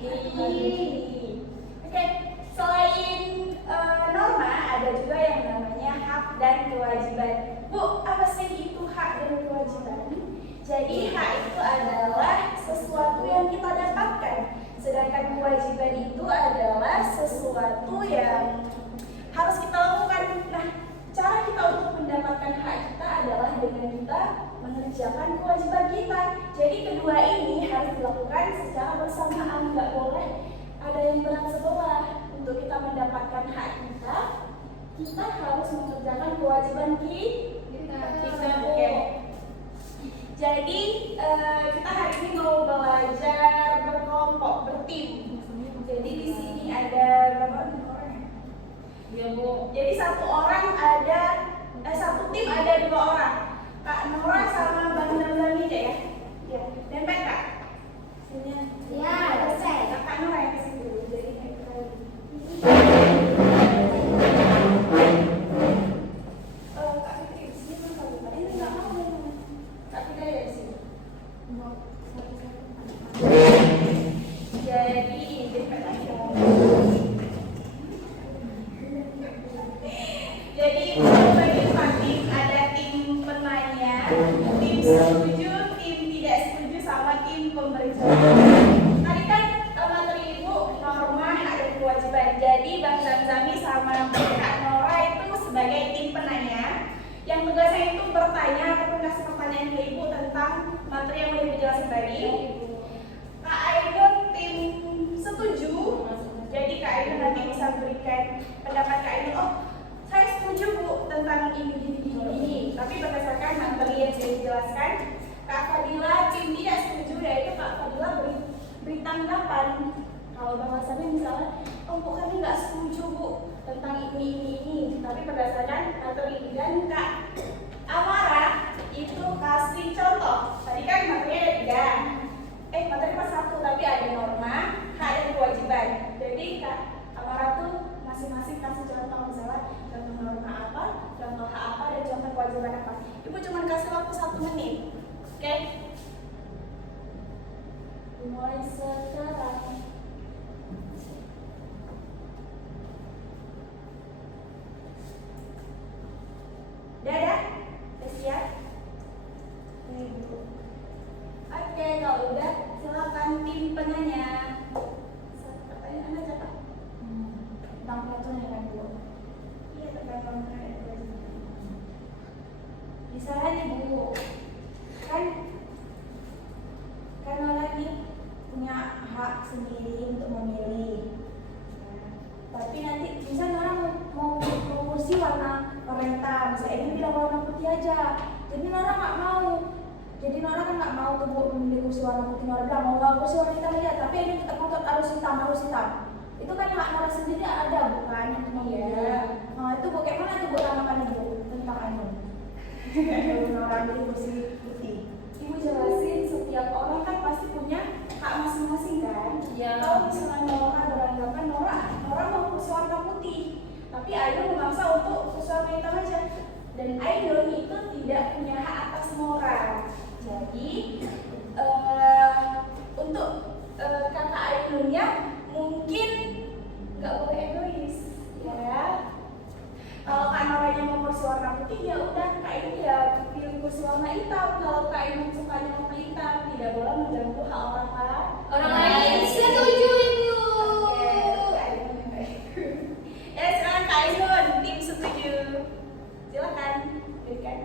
Ini. Oke, selain norma, ada juga yang namanya hak dan kewajiban. Bu, apa sih itu hak dan kewajiban? Jadi hak itu adalah sesuatu yang kita dapatkan, sedangkan kewajiban itu adalah sesuatu yang harus kita lakukan. Nah, cara kita untuk mendapatkan hak kita adalah dengan kita mengerjakan kewajiban kita. Jadi kedua ini harus dilakukan secara bersamaan, nggak boleh ada yang berat sebelah. Untuk kita mendapatkan hak kita, kita harus mengerjakan kewajiban kita. Oke. Jadi kita hari ini mau belajar berkelompok, bertim. Jadi di sini ada berapa orang? Ya Bu. Jadi satu tim ada 2 orang. Kak Nora sama Bang Nandani aja ya. Ya. Dan Kak. Sini. Ya, selesai. Kak Nora yang kesini dulu. Jadi kayak lagi. Kak Fitri di sini kan kalau ini nggak mau. Kak Fitri ada di sini. Jadi bagi tim ada tim penanya, tim setuju, tim tidak setuju, sama tim pemeriksa. Tadi kan materi Ibu norma hak dan kewajiban. Jadi Bang Zamzami sama Kak Nora itu sebagai tim penanya yang tugasnya itu bertanya ataupun kasih pertanyaan ke Ibu tentang materi yang udah Ibu jelasin tadi. Kak Ainun tim setuju. Jadi Kak Ainun nanti bisa berikan pendapat Kak Ainun. Oh, saya setuju Bu tentang ini. Tapi berdasarkan materi yang sudah dijelaskan. Kak Fadila tim tidak setuju, yaitu Kak Fadila beri tanggapan. Kalau bahasanya misalnya, oh Bu kami nggak setuju Bu tentang ini. Tapi berdasarkan materi ini. Dan Kak Amara itu kasih contoh. Tadi kan materinya ada 3. Materi pas 1, tapi ada norma, hak dan kewajiban. Jadi Kak Amara tuh masing-masing kasih contoh, misalnya contoh norma apa, contoh hak apa, dan contoh kewajiban apa. Ibu cuma kasih waktu 1 menit. Oke? Mulai sekarang. Udah? Udah siap? Oke, kalau udah silakan tim penanya. Pertanyaan aja Pak. Tentang peraturan kan Bu? Iya, tentang peraturan. Misalnya Bu, kan lagi punya hak sendiri untuk memilih. Tapi nanti misalnya orang mau kursi warna oranye, misalnya ini bilang warna putih aja. Jadi Nora nggak mau. Jadi Nora kan nggak mau tuh memilih kursi warna putih. Nora bilang mau kursi warna hitam aja, tapi ini tetap ngotot harus hitam. Itu kan hak Nora sendiri ada bukan yang memilih. Nah itu bagaimana tuh buat tanggapan Ibu tentang anu? Kalau Nora milih kursi putih. Ibu jelasin setiap orang kan pasti punya hak masing-masing kan. Iya. Kalau misalnya Nora beranggapan Nora mau kursi warna putih, tapi Ainun memaksa untuk kursi warna hitam aja. Dan Ainun itu tidak punya hak atas Nora. Jadi untuk kata Ainunnya mungkin nggak boleh egois, ya. Kalau Kak Noranya mau kursi warna putih, ya udah Kak Ainun ya pilih kursi warna hitam. Kalau Kak Ainun sukanya warna hitam, tidak boleh mengganggu hak orang lain. Setuju Ibu. Ya sekarang Kak Ainun tim setuju. Silakan berikan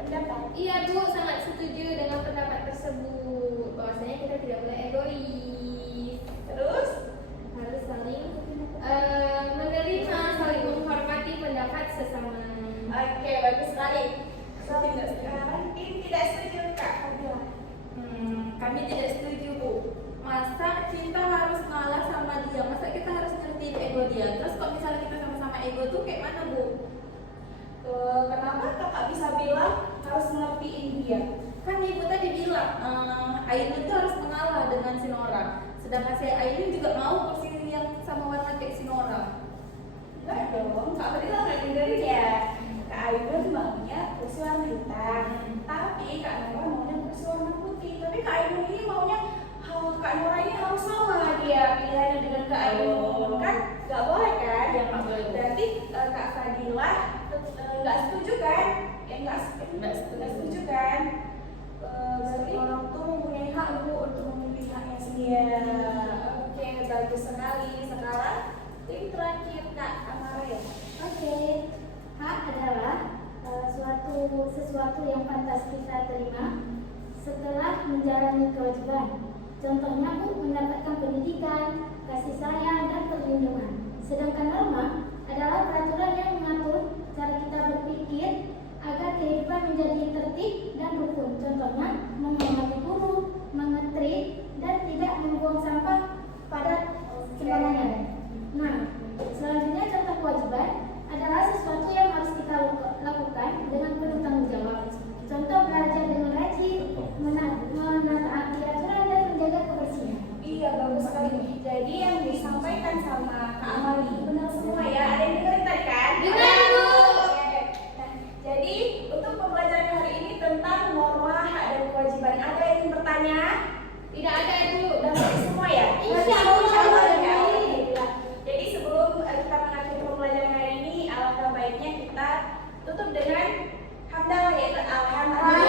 pendapat. Iya Bu, sangat setuju dengan pendapat tersebut. Bahwasanya kita tidak boleh egois. Terus harus saling menerima, saling menghormati pendapat sesama. Oke, bagus sekali. Sekarang tim tidak setuju Kak Fadila. Kami tidak setuju Bu. Masa kita harus ngalah sama dia? Masa kita harus ngertiin ego dia? Terus kok misalnya kita sama-sama ego tuh kayak mana Bu? Kenapa Kakak bisa bilang harus ngertiin dia? Kan Ibu tadi bilang Ainun tuh harus mengalah dengan si Nora. Sedangkan si Ainun juga mau kursi yang sama warna kayak si Nora. Enggak dong, Kak Fadila nggak dengerin ya. Kak Ainun maunya kursi warna hitam, tapi Kak Nora maunya kursi warna putih. Tapi Kak Ainun ini maunya Kak Nora ini harus sama dia pilihannya dengan Kak Ainun, kan? Gak boleh kan? Iya, nggak boleh. Berarti Kak Fadila nggak setuju kan? Nggak setuju. Kan? Berarti orang tua mempunyai hak Bu untuk memilih haknya sendiri. Oke, bagus sekali. Sekarang tim terakhir Kak Amara ya. Oke, hak adalah sesuatu yang pantas kita terima setelah menjalani kewajiban. Contohnya Bu, mendapatkan pendidikan, kasih sayang, dan perlindungan. Sedangkan norma adalah peraturan yang mengatur cara kita berpikir agar kehidupan menjadi tertib dan rukun. Contohnya, menghormati guru, mengetrit, dan tidak membuang sampah pada sembarangan. Nah, selanjutnya contoh kewajiban adalah sesuatu yang harus kita lakukan dengan penuh tanggung jawab. Contoh belajar dengan rajin, menaati aturan dan menjaga kebersihan. Iya, bagus sekali. Jadi yang disampaikan sama Kak Amali benar semua ya. Ada yang dengerin tadi kan? Dengar, Bu. Oke. Nah, jadi untuk pembelajaran hari ini tentang norma hak dan kewajiban. Ada yang ingin bertanya? Tidak ada Ibu. Udah ngerti semua ya? Insya Allah. Ya. Alhamdulillah. Jadi sebelum kita mengakhiri pembelajaran hari ini, alangkah baiknya kita tutup dengan hamdalah, yaitu alhamdulillah.